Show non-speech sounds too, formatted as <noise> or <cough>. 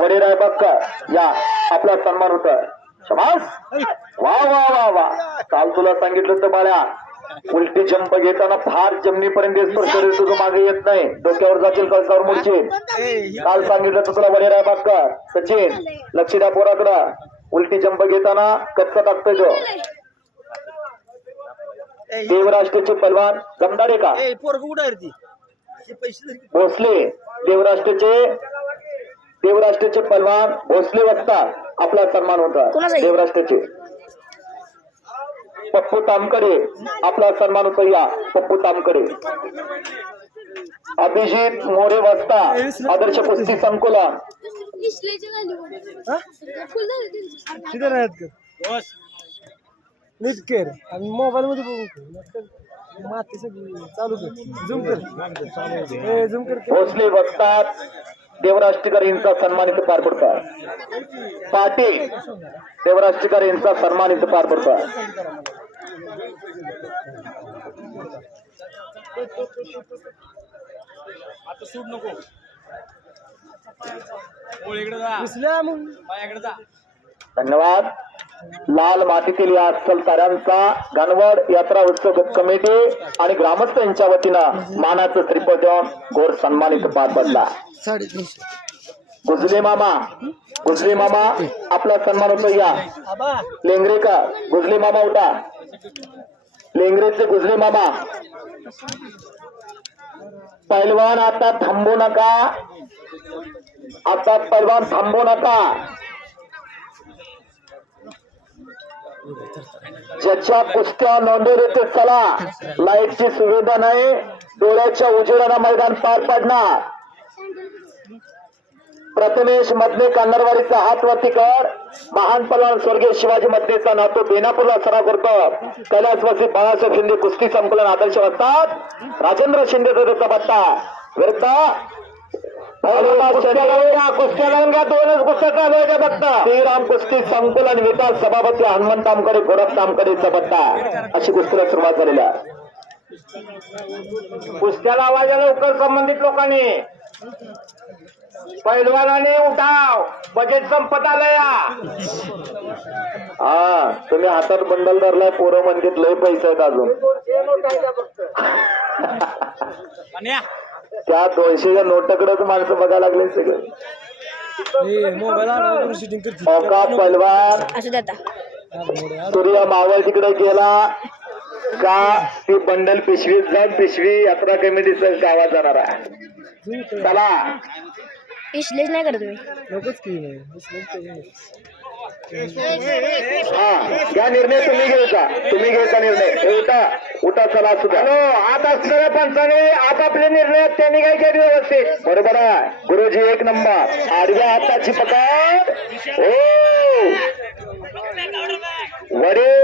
वडीराय बक्का या. आपला सन्मान होत शबास! वा वा वा वा. काल तुला सांगितलं तर बाळ्या उलटी जंप घेताना फार जमिनीपर्यंत येतो शरीर तुझं मागे येत नाही. डोक्यावर जातील कळकावर मुडशील काल सांगितलं तर तुला बरे राय बक्का सचिन लक्ष द्या पोराकडं. उलटी जंप घेताना कच्चा टाकतोय तो. देवराष्ट्राचे पलवान गमदारे का? भोसले देवराष्ट्राचे देवराष्ट्राचे पलवान भोसले वक्ता आपला सन्मान होता? देवराष्ट्राचे. पप्पू तामकडे आपला सन्मान होता या पप्पू तामकडे अभिजित मोरे वस्ता आदर्श कुस्ती संकुलन नीट कर आणि मोबाईल मध्ये बघू. माती सगळी चालू कर. झूम कर. ए झूम कर भोसले वस्तात देवराष्ट्रीकर यांचा सन्मान इथं पार पडतात पाटील देवराष्ट्रीकर यांचा सन्मान इथं पार आता सूट नको. जा. धन्यवाद. लाल मातीतील या अस्सल ताऱ्यांचा घनवड यात्रा उत्सव कमिटी आणि ग्रामस्थ यांच्या वतीनं मानाचं श्रीपद देऊन घोर सन्मानित पार पडला. गुजले मामा गुजले मामा आपला सन्मान होतो या. लेंगरे का गुजले मामा उठा. लेंगरेचे गुजले मामा. पैलवान आता थांबू नका. आता पैलवान थांबू नका. ज्याच्या कुस्त्या नोंदवले येते चला. लाईटची सुविधा नाही. डोळ्याच्या उजेडाला मैदान पार पडणार. प्रथमेश मधने कांदरवाडीचा हात वरती कर. महान पलवान स्वर्गीय शिवाजी मधनेचा नातो बेनापूरला सराव करतो. कैलासवासी बाळासाहेब शिंदे कुस्ती संकुलन आदर्श असतात राजेंद्र शिंदे त्याचा बत्ता विरुद्ध कुस्त्या दोनच कुस्त्या चालू आहे बघता. श्रीराम कुस्ती संकुलन विकास सभापती हनुमंत तामकडे गोरख तामकडेचा बत्ता अशी कुस्तीला सुरुवात झालेली आहे. कुस्त्याला आवाज लवकर संबंधित लोकांनी. पैलवानाने उठाव. बजेट संपत आलं या. हा तुम्ही हातात बंडल धरलाय पोरं म्हणतात लय पैसे आहेत अजून. <laughs> त्या दोनशेच्या नोटाकडेच माणसं बघायला लागले सगळे. पैलवान दे आता. सूर्य मावळ तिकडे गेला. का ती बंडल पिशवीत जाऊन पिशवी यात्रा कमिटीचा गावात जाणार आहे. चला. इशलेच नाही करत मी. की. हा घ्या निर्णय तुम्ही घ्यायचा तुम्ही घ्यायचा निर्णय. हे उठा चला सुद्धा आत असणाऱ्या पंचाने आपापले निर्णय त्यांनी काय केले व्यवस्थित? बरोबर आहे. गुरुजी एक नंबर. आडव्या हाताची पकड. हो. वडील